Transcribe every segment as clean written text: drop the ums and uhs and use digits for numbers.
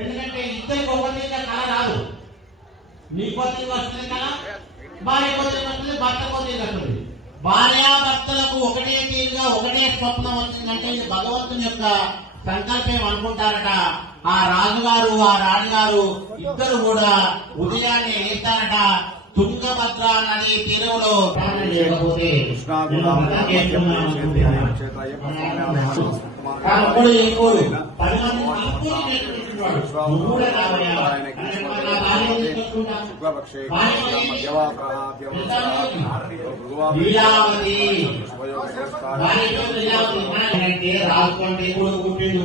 ఎందుకంటే ఇద్దరికి ఒకటి కళ రాదు. నీకో తిరిగి వస్తుంది కదా, భార్యకో తిరిగి వస్తుంది, భర్తకో తిరిగి వస్తుంది. భార్యాభర్తలకు ఒకటే తీరుగా ఒకటే స్వప్నం వచ్చిందంటే ఇది భగవంతుని యొక్క సంకల్పం అనుకుంటారట. ఆ రాజుగారు ఆ రాణిగారు ఇద్దరు కూడా ఉదయాన్నే వేస్తారట. తుంగభద్ర నది తీరంలో చేయకపోతే రాసుకోండి కొడుకు పుట్టిండు,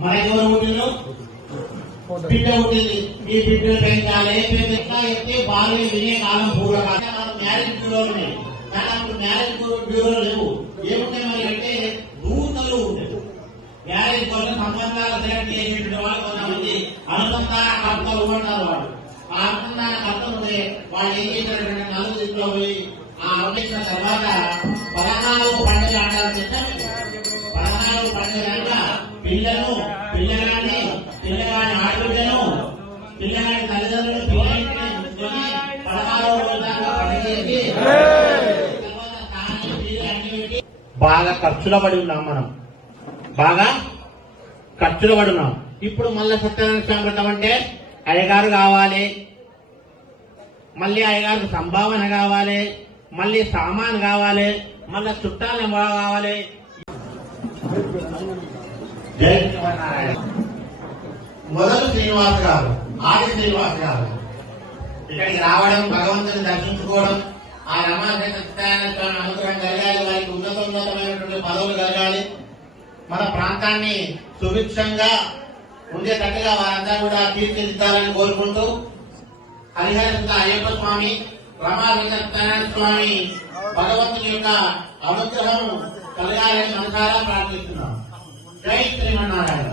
మనకెవరు పుట్టిండు, బిడ్డ పుట్టింది. ఈ బిడ్డలు పెంచాలి ఎట్లా చెప్తే భార్య వినే కాలం పూర్వ మ్యారేజ్ బ్యూరోలు ఉన్నాయి. కానీ అప్పుడు మ్యారేజ్ బ్యూరోలు లేవు. ఏమున్నాయి మరి అంటే దూతలు ఉండేవి. మ్యారేజ్ కోసం సంబంధాలు సెలెక్ట్ చేసేటువంటి వాళ్ళు కొంతమంది అనుసంధాన కర్తలు ఉంటారు. వాళ్ళు ఆ అనుసంధాన కర్తలు ఉండే వాళ్ళు ఏం చేసినటువంటి నలుగురు ఇంట్లో పోయి ఆ అనుకుంటున్న తర్వాత 14 పండుగలు అంటారు. 14 పండుగ పిల్లలను పిల్లగాన్ని పిల్లగాని ఆడబిడ్డను పిల్లగాని తల్లిదండ్రులు పిల్లల్ని 16 రోజుల దాకా పండుగ బాగా ఖర్చులో పడి ఉన్నాం. మనం బాగా ఖర్చులో పడి ఉన్నాం. ఇప్పుడు మళ్ళా సత్యనారాయణ స్వామి వ్రతం అంటే అయ్యగారు కావాలి, మళ్ళీ అయ్యగారికి సంభావన కావాలి, మళ్ళీ సామాన్ కావాలి, మళ్ళా చుట్టాలు కావాలి. జై శ్రీమన్నారాయణ. మొదలు శ్రీనివాస్ గారు, ఆది శ్రీనివాస్ గారు ఇక్కడికి రావడం, భగవంతుని దర్శించుకోవడం, ఆ రమాదేవి సత్యనారాయణ స్వామి అనుగ్రహం కలగాలి, వారికి ఉన్నతమైనటువంటి పదవులు కలగాలి, మన ప్రాంతాన్ని సుభిక్షంగా ఉండేటట్టుగా వారంతా కూడా తీర్చిదిద్దాలని కోరుకుంటూ హరిహర అయ్యప్ప స్వామి, రమాదేవి సత్యనారాయణ స్వామి భగవంతుని యొక్క అనుగ్రహం కలగాలని మనసారా ప్రార్థిస్తున్నాం. జై శ్రీమన్నారాయణ.